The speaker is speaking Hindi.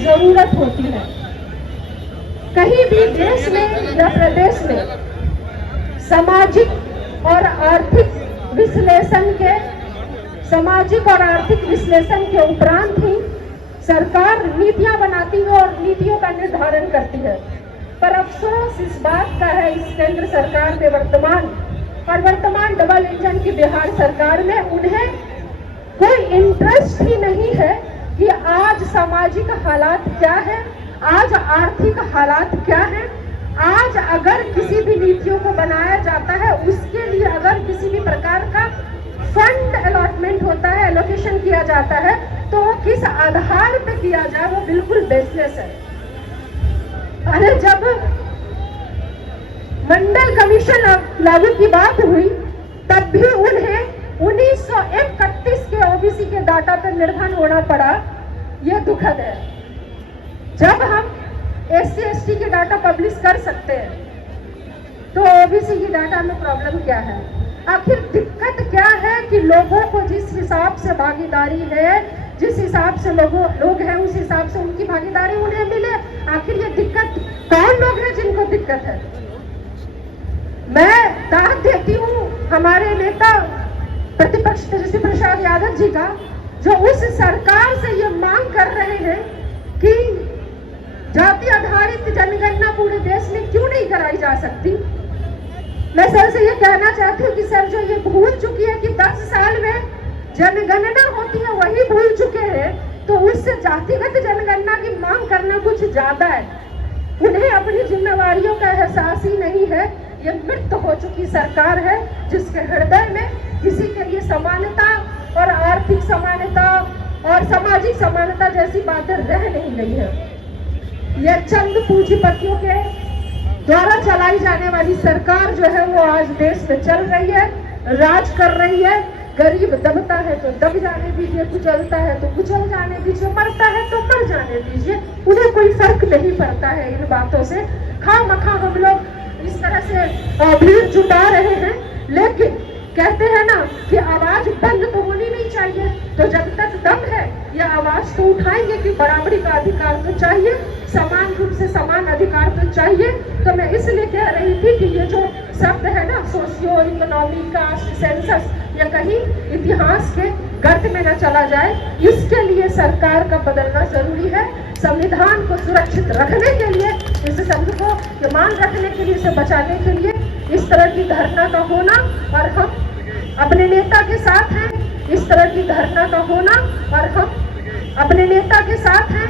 जरूरत होती है। कहीं भी देश में या प्रदेश में सामाजिक और आर्थिक विश्लेषण के उपरांत ही सरकार नीतियां बनाती है और नीतियों का निर्धारण करती है। पर अफसोस इस बात का है इस केंद्र सरकार में वर्तमान डबल इंजन की बिहार सरकार में उन्हें कोई इंटरेस्ट ही नहीं है कि आज सामाजिक हालात क्या है, आज आर्थिक हालात क्या है। आज अगर किसी भी नीतियों को बनाया जाता है, उसके लिए अगर किसी भी प्रकार का फंड अलॉटमेंट होता है, एलोकेशन किया जाता है, तो वो किस आधार पे किया जाए वो बिल्कुल बेसलेस है। अरे जब मंडल कमीशन लागू की बात हुई तब भी उन्हें 1931 के ओबीसी के डाटा पर निर्भर होना पड़ा, ये दुखद है। जब हम SC/ST के डाटा पब्लिश कर सकते हैं तो ओबीसी की डाटा में प्रॉब्लम क्या है? आखिर दिक्कत क्या है कि लोगों को जिस हिसाब से भागीदारी है, जिस हिसाब से लोग हैं उस हिसाब से उनकी भागीदारी उन्हें मिले। आखिर ये दिक्कत कौन लोग हैं जिनको दिक्कत है? मैं दाद देती हूँ हमारे नेता प्रतिपक्ष तेजस्वी प्रसाद यादव जी का, जो उस सरकार से ये मांग कर रहे हैं कि जाति आधारित जनगणना पूरे देश में क्यों नहीं कराई जा सकती। मैं सर से ये कहना चाहती हूँ कि सर जो ये भूल चुकी है कि 10 साल में जनगणना होती है वही भूल चुके हैं, तो उससे जातिगत जनगणना की मांग करना कुछ ज्यादा है। उन्हें अपनी जिम्मेवारियों का एहसास ही नहीं है। ये मृत हो चुकी सरकार है जिसके हृदय में किसी के लिए समानता और आर्थिक समानता और सामाजिक समानता जैसी बातें रह नहीं गई है। यह चंद पूंजीपतियों के द्वारा चलाई जाने वाली सरकार जो है वो आज देश में चल रही है, राज कर रही है। गरीब दबता है तो दब जाने दीजिए, कुचलता है तो कुचल जाने दीजिए, मरता है तो मर जाने दीजिए। उन्हें कोई फर्क नहीं पड़ता है इन बातों से। खामखा हम लोग इस तरह से भीड़ जुटा रहे हैं, लेकिन कहते हैं ना कि आवाज बंद तो होनी नहीं चाहिए। तो जब तक दम है ये आवाज तो उठाएंगे कि बराबरी का अधिकार तो चाहिए, समान रूप से समान अधिकार तो चाहिए। तो मैं इसलिए कह रही थी कि ये जो शब्द है ना सोशियो इकोनॉमिक कास्ट सेंसस, या कहीं इतिहास के गर्त में न चला जाए, इसके लिए सरकार का बदलना जरूरी है। संविधान को सुरक्षित रखने के लिए, इस शब्द को मान रखने के लिए, इसे बचाने के लिए इस तरह की धरना का होना, और हम अपने नेता के साथ हैं। इस तरह की धरना का होना और हम अपने नेता के साथ हैं।